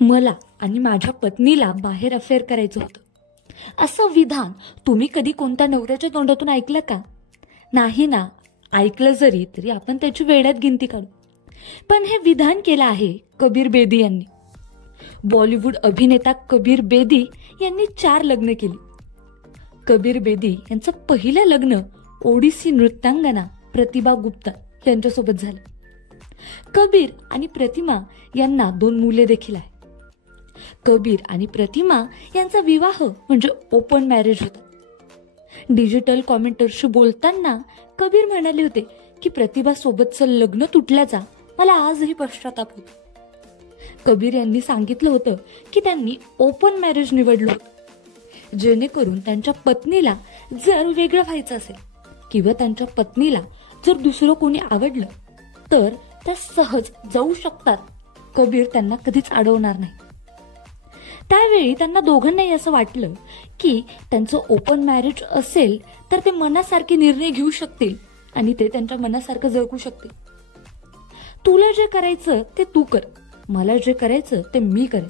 मला आणि माझ्या पत्नीला बाहेर अफेअर करायचं होतं असं विधान तुम्ही कधी कोणत्या नवऱ्याच्या तोंडातून ऐकलं का? नाही ना. ऐकलं जरी तरी आपण त्याची वेड्यात गिनती काढू. पण हे विधान केलं आहे कबीर बेदी यांनी. बॉलिवूड अभिनेता कबीर बेदी यांनी 4 लग्न केली. कबीर बेदी यांचं पहिलं लग्न ओडिसी नृत्यांगना प्रतिभा गुप्ता यांच्यासोबत झालं. कबीर आणि प्रतिमा यांना 2 मुले देखील आहेत. कबीर आणि प्रतिमा यांचा विवाह म्हणजे ओपन मॅरेज होता. डिजिटल कॉमेंटरशी बोलताना कबीर म्हणाले होते की प्रतिभा सोबतचं लग्न तुटल्याचा मला आजही पश्चाताप होतो. कबीर यांनी सांगितलं होतं की त्यांनी ओपन मॅरेज निवडलं होतं जेणेकरून त्यांच्या पत्नीला जर वेगळं व्हायचं असेल किंवा त्यांच्या पत्नीला जर दुसरं कोणी आवडलं तर त्या सहज जाऊ शकतात. कबीर त्यांना कधीच अडवणार नाही. त्यावेळी त्यांना दोघांनाही असं वाटलं की त्यांचं ओपन मॅरेज असेल तर ते मनासारखे निर्णय घेऊ शकतील आणि ते त्यांच्या मनासारखं जगू शकतील. तुला जे करायचं ते तू कर, मला जे करायचं ते मी करेन.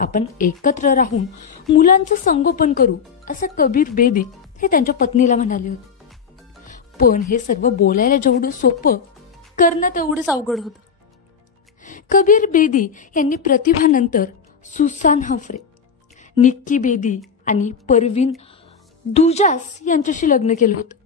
आपण एकत्र राहून मुलांचं संगोपन करू असं कबीर बेदी हे त्यांच्या पत्नीला म्हणाले होते. पण हे सर्व बोलायला जेवढं सोपं करणं तेवढंच अवघड होतं. कबीर बेदी यांनी प्रतिभानंतर सुसान हफरे, निक्की बेदी आणि परवीन दुजास यांच्याशी लग्न केलं होतं.